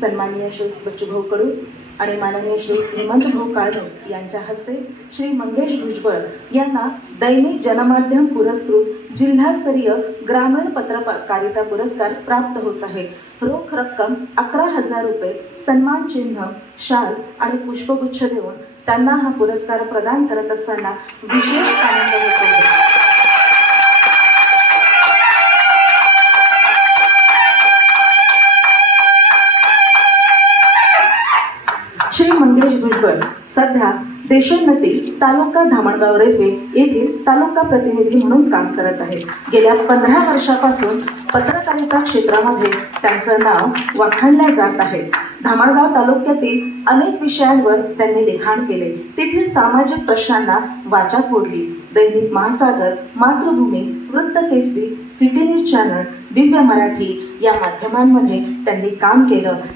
सन्माननीय श्री बच्चूभाऊ कडू आणि माननीय श्री हेमंतभाऊ काळणे यांच्या हस्ते श्री मंगेश भुजबळ यांना दैनिक जनमाध्यम पुरस्कृत जिल्हास्तरीय ग्रामीण पत्रकारिता पुरस्कार प्राप्त होत आहे। रोख रक्कम 11,000 रुपये, सन्मान चिन्ह, शाल आणि पुष्पगुच्छ देऊन त्यांना हा पुरस्कार प्रदान करत असताना विशेष आनंद होत आहे। श्री मंगेश भुजबळ सध्या देशोन्नती तालुका धामणगाव रेल्वे येथील तालुका प्रतिनिधी म्हणून काम करत आहेत। गेल्या 15 वर्षापासून पत्रकारिता क्षेत्रामध्ये त्यांचं नाव वाखाणले जात आहे। धामणगाव तालुक्यातील अनेक विषयांवर त्यांनी लिखाण केले, तेथील सामाजिक प्रश्नांना वाचा फोडली। दैनिक महासागर, मातृभूमी, वृत्तकेसरी, city news channel, Divya Marathi या माध्यमांमध्ये त्यांनी काम केलं।